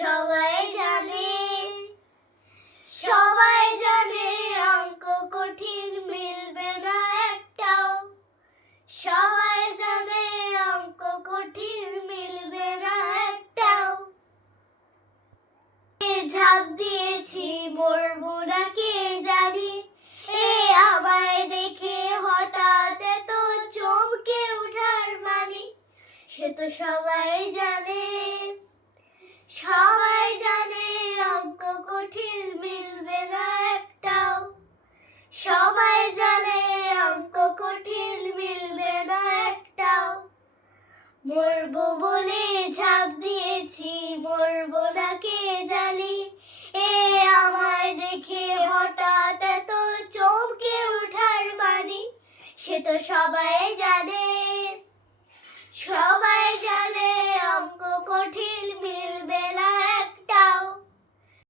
সবাই জানে, সবাই জানে অঙ্ক কঠিন মিলবে না একটাও। সবাই জানে অঙ্ক কঠিন মিলবে না একটাও। ঝাঁপ দিয়েছি মরবো না কে জানি, এ আমায় দেখে হঠাৎ এত চমকে ওঠার মানে। সে তো সবাই জানে, সবাই জানে অঙ্ক কঠিন মিলবে না একটাও। সবাই জানে অঙ্ক কঠিন মিলবে না একটাও। মরবো বলে ঝাঁপ দিয়েছি মরবো না কে জানি, এ আমায় দেখে হঠাৎ এত চমকে ওঠার মানে। সে তো সবাই জানে।